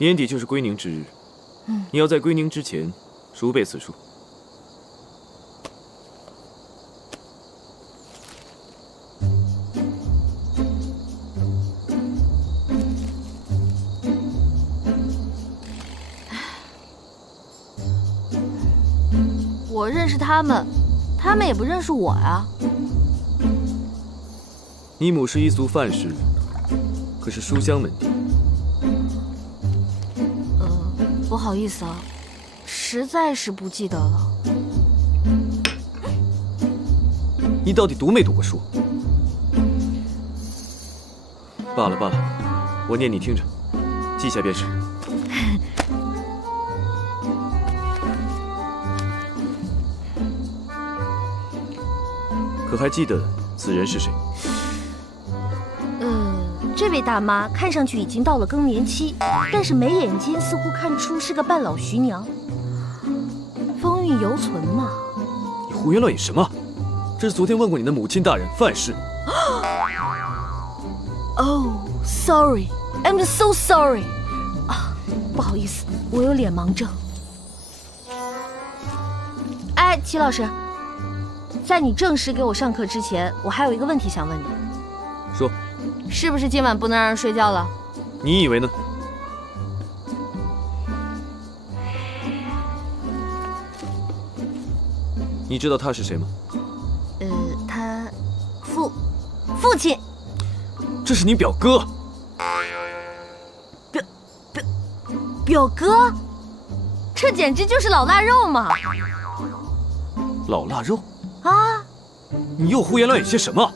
年底就是归宁之日，你要在归宁之前熟背此书。我认识他们，他们也不认识我呀。你母是一族范氏，可是书香门第。不好意思啊，实在是不记得了。你到底读没读过书？罢了罢了，我念你听着，记下便是。可还记得此人是谁？这位大妈看上去已经到了更年期，但是眉眼间似乎看出是个半老徐娘，风韵犹存嘛。你胡言乱语什么？这是昨天问过你的母亲大人范氏。Oh, sorry, I'm so sorry. 啊，不好意思，我有脸盲症。哎，齐老师，在你正式给我上课之前，我还有一个问题想问你。说。是不是今晚不能让人睡觉了？你以为呢？你知道他是谁吗？他父亲。这是你表哥。表哥？这简直就是老腊肉嘛！老腊肉？啊！你又胡言乱语些什么？